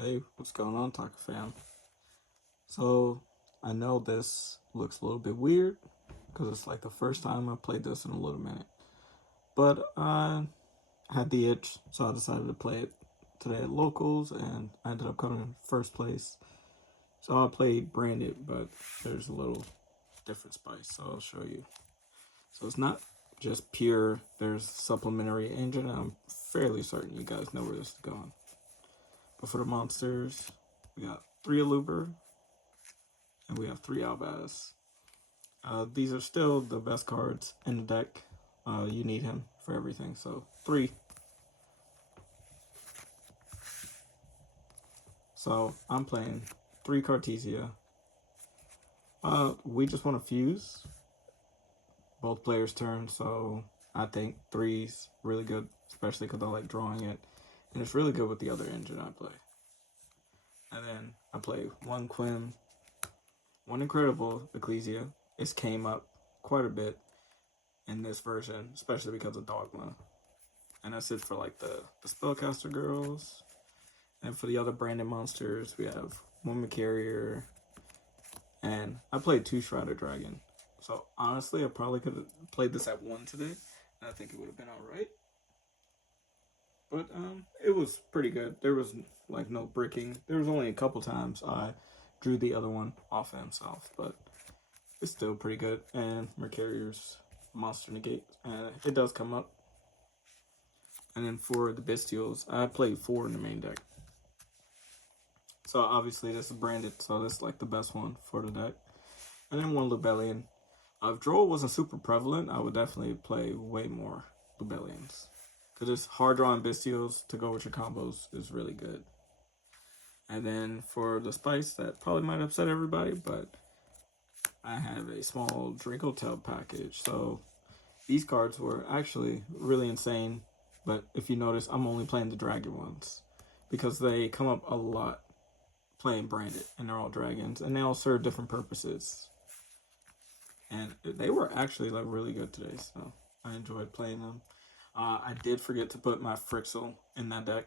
Hey, what's going on, Taco fam? So, I know this looks a little bit weird because it's like the first time I played this in a little minute. But I had the itch, so I decided to play it today at locals, and I ended up coming in first place. So I played branded, but there's a little different spice, so I'll show you. So it's not just pure, there's supplementary engine, and I'm fairly certain you guys know where this is going. But for the monsters, we got 3 Aluber, and we have 3 Albaz. These are still the best cards in the deck. You need him for everything. So 3. So I'm playing 3 Cartesia. We just want to fuse both players' turns. So I think 3's really good, especially because I like drawing it. And it's really good with the other engine I play. And then I play 1 Quim, 1 Incredible Ecclesia. It's came up quite a bit in this version, especially because of Dogma. And that's it for like the spellcaster girls. And for the other branded monsters, we have one Carrier, and I played 2 Shrouded Dragon. So honestly, I probably could have played this at 1 today, and I think it would have been alright. But it was pretty good. There was like no bricking. There was only a couple times I drew the other one off himself, but it's still pretty good. And Mercarier's monster negate, and it does come up. And then for the Bestials, I played 4 in the main deck. So obviously this is branded, so this is like the best one for the deck. And then 1 Lubellion. If Droll wasn't super prevalent, I would definitely play way more Lubellions. Because it's hard drawing Bestials to go with your combos is really good. And then for the spice, that probably might upset everybody, but I have a small Dracotail package. So these cards were actually really insane. But if you notice, I'm only playing the dragon ones because they come up a lot playing branded, and they're all dragons, and they all serve different purposes. And they were actually like really good today, so I enjoyed playing them. I did forget to put my Frixel in that deck,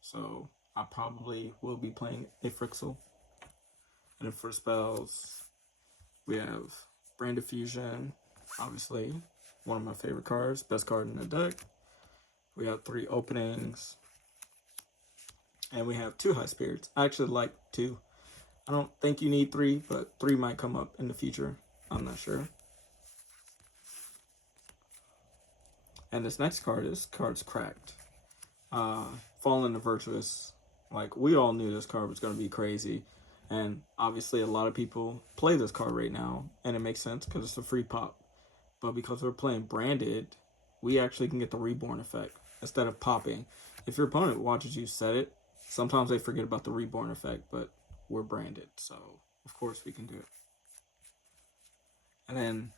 so I probably will be playing a Frixel. And then for spells, we have Brand Diffusion, obviously one of my favorite cards, best card in the deck. We have 3 openings, and we have 2 high spirits. I actually like 2. I don't think you need 3, but 3 might come up in the future. I'm not sure. And this next card's cracked. Fallen the Virtuous. Like, we all knew this card was going to be crazy. And obviously a lot of people play this card right now. And it makes sense because it's a free pop. But because we're playing branded, we actually can get the reborn effect instead of popping. If your opponent watches you set it, sometimes they forget about the reborn effect, but we're branded, so of course we can do it. And then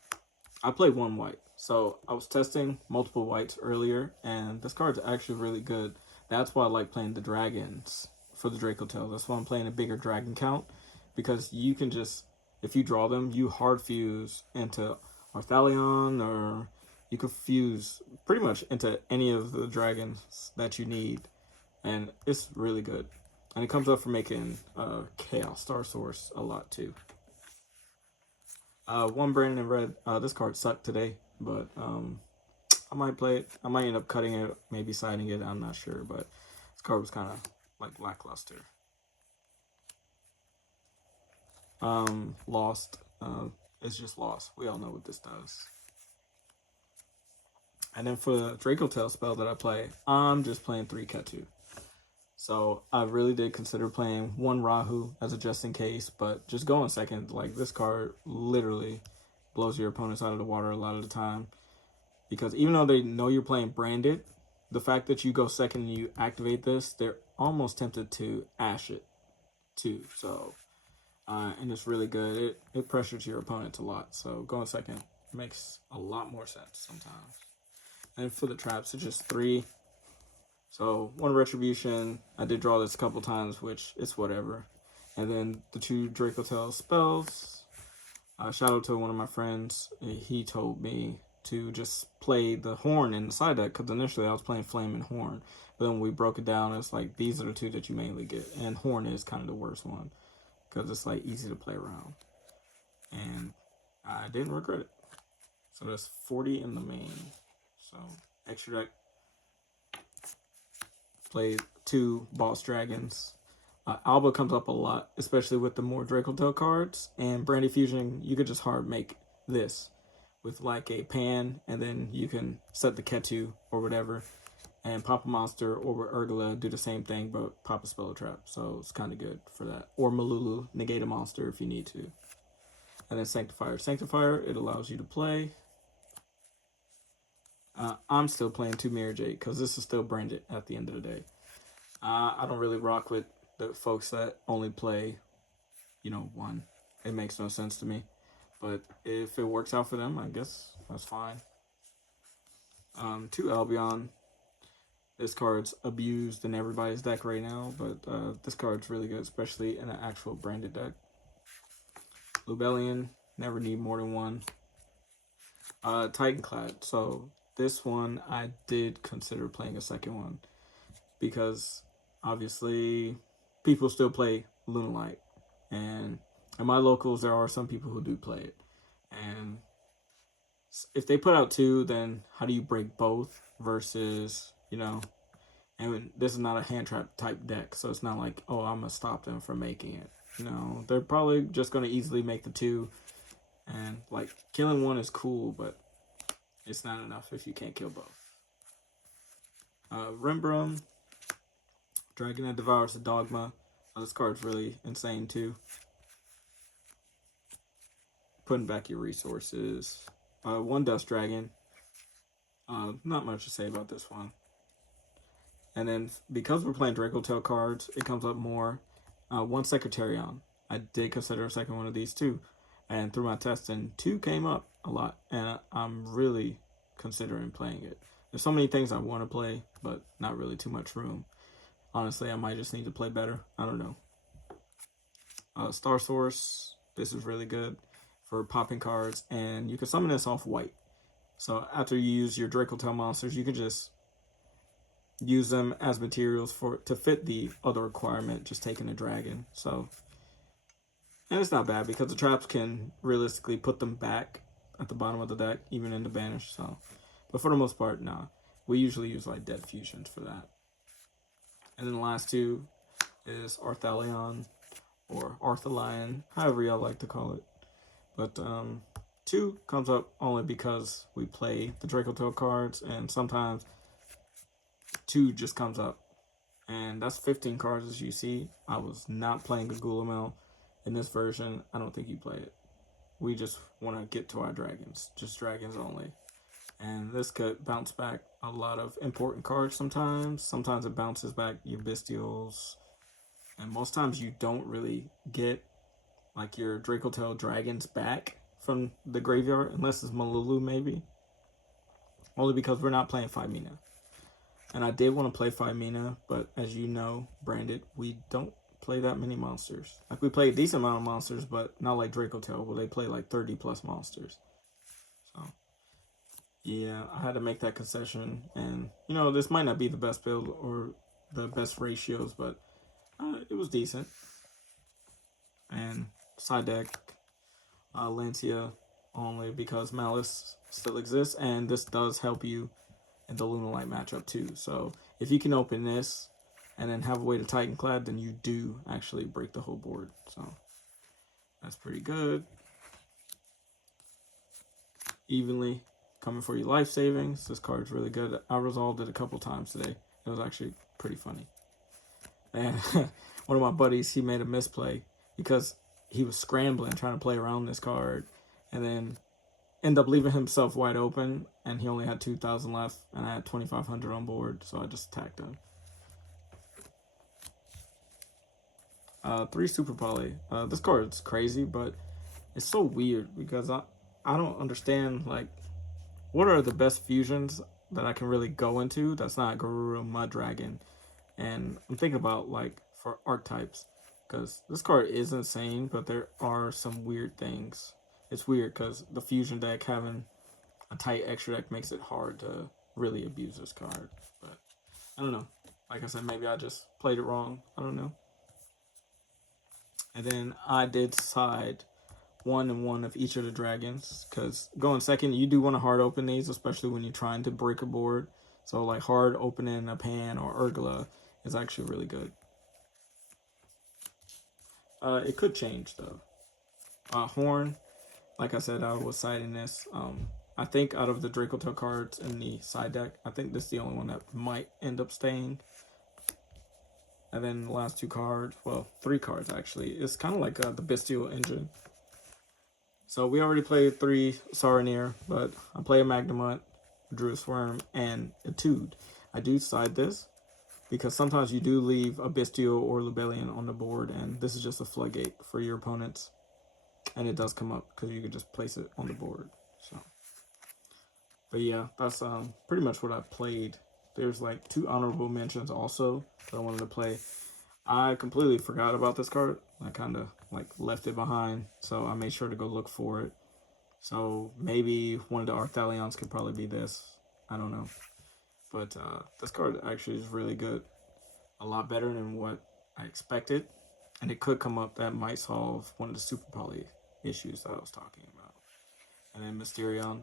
I played 1 white. So I was testing multiple whites earlier, and this card's actually really good. That's why I like playing the dragons for the Dracotail. That's why I'm playing a bigger dragon count, because you can just, if you draw them, you hard fuse into Arthalion, or you can fuse pretty much into any of the dragons that you need, and it's really good. And it comes up for making Chaos Star Source a lot too. 1 Brandon in red. This card sucked today, but I might play it. I might end up cutting it, maybe siding it. I'm not sure, but this card was kind of like lackluster. Lost. It's just lost. We all know what this does. And then for the Dracotail spell that I play, I'm just playing 3 Ketu. So I really did consider playing 1 Rahu as a just in case, but just going second, like this card literally blows your opponents out of the water a lot of the time. Because even though they know you're playing branded, the fact that you go second and you activate this, they're almost tempted to ash it too. So, and it's really good. It pressures your opponents a lot. So going second makes a lot more sense sometimes. And for the traps, it's just 3. So 1 Retribution. I did draw this a couple times, which is whatever. And then the 2 Dracotail spells. Shout out to one of my friends. He told me to just play the horn in the side deck, because initially I was playing flame and horn, but then we broke it down. It's like these are the two that you mainly get, and horn is kind of the worst one because it's like easy to play around, and I didn't regret it. So that's 40 in the main. So extra deck, played 2 boss dragons. Alba comes up a lot, especially with the more Dracotail cards, and Brandy Fusion, you could just hard make this with like a pan, and then you can set the Ketu or whatever, and pop a monster, or with Urgula do the same thing, but pop a spell trap. So it's kind of good for that. Or Malulu, negate a monster if you need to. And then Sanctifier. Sanctifier, it allows you to play. I'm still playing 2 Mirror Jade because this is still branded at the end of the day. I don't really rock with the folks that only play, 1. It makes no sense to me. But if it works out for them, I guess that's fine. 2 Albion. This card's abused in everybody's deck right now, but this card's really good, especially in an actual branded deck. Lubellion, never need more than 1. Titanclad. So this one, I did consider playing a second one because obviously people still play Lunalight, and in my locals there are some people who do play it, and if they put out 2, then how do you break both versus, and this is not a hand trap type deck, so it's not like, oh, I'm gonna stop them from making it. They're probably just gonna easily make the 2, and like killing 1 is cool, but it's not enough if you can't kill both. Rembrum, Dragon that Devours the Dogma. This card's really insane too. Putting back your resources. 1 Dust Dragon. Not much to say about this one. And then because we're playing Dracotail cards, it comes up more. 1 Secretarion. I did consider a second one of these too. And through my testing, 2 came up a lot. And I'm really considering playing it. There's so many things I want to play, but not really too much room. Honestly, I might just need to play better. I don't know. Star Source. This is really good for popping cards. And you can summon this off white. So after you use your Dracotail monsters, you can just use them as materials to fit the other requirement, just taking a dragon. So, and it's not bad because the traps can realistically put them back at the bottom of the deck, even in the banish. So, but for the most part, nah. We usually use like Dead Fusions for that. And then the last 2 is Arthalion or Arthalion, however y'all like to call it. But 2 comes up only because we play the Dracotail cards, and sometimes 2 just comes up. And that's 15 cards, as you see. I was not playing a Gulamel in this version. I don't think you play it. We just want to get to our dragons. Just dragons only. And this could bounce back a lot of important cards sometimes. Sometimes it bounces back your Bestials. And most times you don't really get like your Dracotail dragons back from the graveyard. Unless it's Malulu maybe. Only because we're not playing 5 mana. And I did want to play 5 mana. But as you know, branded, we don't play that many monsters. Like we play a decent amount of monsters, but not like Dracotail where they play like 30 plus monsters. So yeah, I had to make that concession, and this might not be the best build or the best ratios, but it was decent. And side deck, Lancia only because Malice still exists, and this does help you in the Lunalight matchup too. So if you can open this and then have a way to Titanclad, then you do actually break the whole board. So that's pretty good. Evenly coming for your life savings. This card's really good. I resolved it a couple times today. It was actually pretty funny. And one of my buddies, he made a misplay because he was scrambling trying to play around this card, and then ended up leaving himself wide open, and he only had 2,000 left, and I had 2,500 on board, so I just attacked him. 3 Super Poly. This card's crazy, but it's so weird because I don't understand, like, what are the best fusions that I can really go into that's not Garuru, Mud Dragon? And I'm thinking about, like, for archetypes, because this card is insane, but there are some weird things. It's weird because the fusion deck having a tight extra deck makes it hard to really abuse this card. But I don't know. Like I said, maybe I just played it wrong. I don't know. And then I did side 1 of each of the dragons, because going second, you do want to hard open these, especially when you're trying to break a board. So like hard opening a Pan or Urgla is actually really good. It could change though. Horn, like I said, I was siding this. I think out of the Dracotail cards in the side deck, I think this is the only one that might end up staying. And then the last 2 cards, well, 3 cards actually, it's kind of like the Bestial Engine. So we already played 3 Saronir, but I play a Magnemite, Drew Swarm, and Etude. I do side this because sometimes you do leave a Bestial or Lubellion on the board, and this is just a floodgate for your opponents. And it does come up because you can just place it on the board. So, but yeah, that's pretty much what I played. There's like 2 honorable mentions also that I wanted to play. I completely forgot about this card. I kind of like left it behind, so I made sure to go look for it. So maybe one of the Arthalions could probably be this. I don't know. But this card actually is really good. A lot better than what I expected. And it could come up that might solve one of the Super Poly issues that I was talking about. And then Mysterion.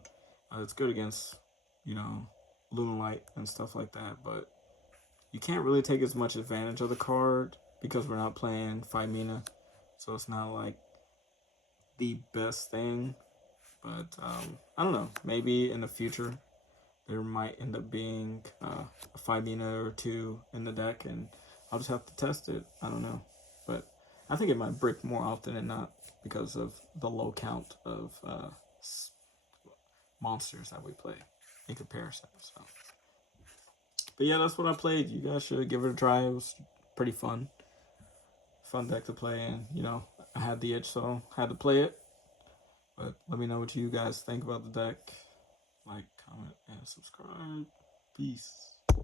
It's good against, you know, Lunalight and stuff like that. But you can't really take as much advantage of the card because we're not playing 5 mana. So it's not like the best thing. But I don't know. Maybe in the future there might end up being a 5 mana or 2 in the deck, and I'll just have to test it. I don't know. But I think it might brick more often than not because of the low count of monsters that we play in comparison. So, but yeah, that's what I played. You guys should give it a try. It was pretty fun. Fun deck to play, and you know, I had the itch, so I had to play it. But let me know what you guys think about the deck. Like, comment, and subscribe. Peace.